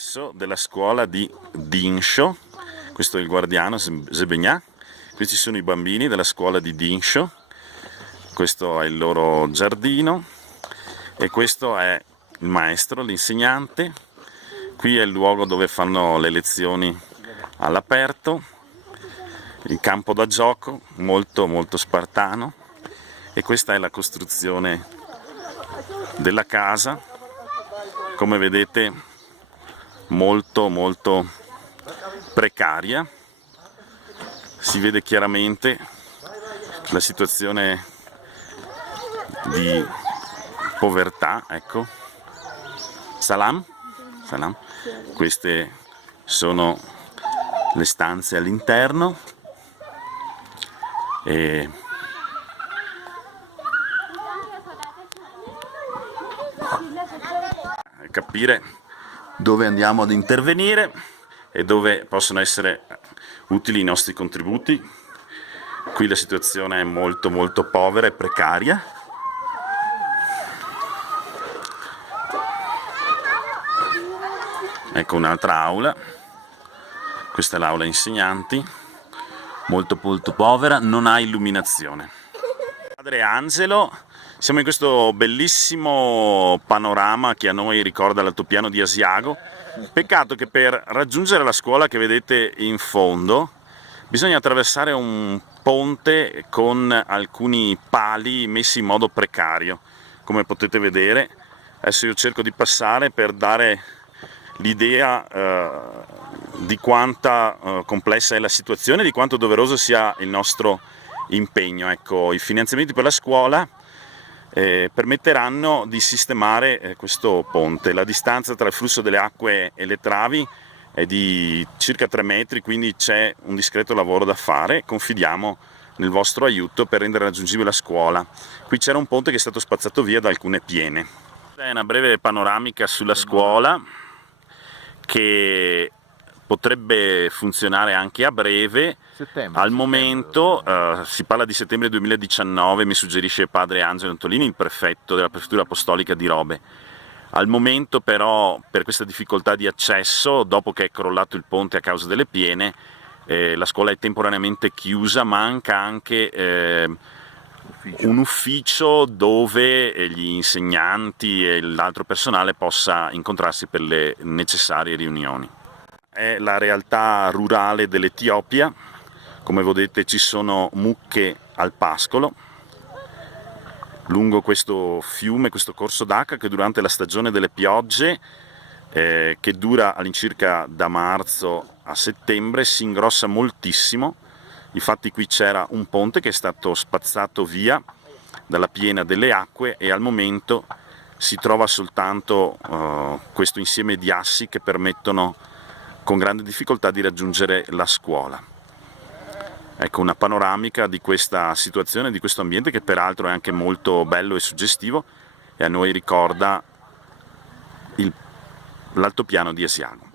L'ingresso della scuola di Dinsho, questo è il guardiano Zebegna, questi sono i bambini della scuola di Dinsho, questo è il loro giardino e questo è il maestro, l'insegnante. Qui è il luogo dove fanno le lezioni all'aperto, il campo da gioco molto molto spartano, e questa è la costruzione della casa, come vedete molto molto precaria. Si vede chiaramente la situazione di povertà, ecco. Salam. Queste sono le stanze all'interno e capire dove andiamo ad intervenire e dove possono essere utili i nostri contributi. Qui la situazione è molto molto povera e precaria. Ecco un'altra aula, questa è l'aula insegnanti, molto molto povera, non ha illuminazione. Padre Angelo, siamo in questo bellissimo panorama che a noi ricorda l'altopiano di Asiago. Peccato che per raggiungere la scuola che vedete in fondo bisogna attraversare un ponte con alcuni pali messi in modo precario, come potete vedere. Adesso io cerco di passare per dare l'idea di quanta complessa è la situazione, di quanto doveroso sia il nostro impegno. Ecco, i finanziamenti per la scuola permetteranno di sistemare questo ponte. La distanza tra il flusso delle acque e le travi è di circa 3 metri, quindi c'è un discreto lavoro da fare. Confidiamo nel vostro aiuto per rendere raggiungibile la scuola. Qui c'era un ponte che è stato spazzato via da alcune piene. È una breve panoramica sulla scuola che potrebbe funzionare anche a breve. Al momento si parla di settembre 2019, mi suggerisce padre Angelo Antolini, il prefetto della prefettura apostolica di Robe. Al momento però, per questa difficoltà di accesso, dopo che è crollato il ponte a causa delle piene, la scuola è temporaneamente chiusa. Manca anche un ufficio dove gli insegnanti e l'altro personale possa incontrarsi per le necessarie riunioni. È la realtà rurale dell'Etiopia. Come vedete ci sono mucche al pascolo lungo questo fiume, questo corso d'acqua che durante la stagione delle piogge, che dura all'incirca da marzo a settembre, si ingrossa moltissimo. Infatti qui c'era un ponte che è stato spazzato via dalla piena delle acque e al momento si trova soltanto questo insieme di assi che permettono con grande difficoltà di raggiungere la scuola. Ecco una panoramica di questa situazione, di questo ambiente che peraltro è anche molto bello e suggestivo e a noi ricorda l'altopiano di Asiago.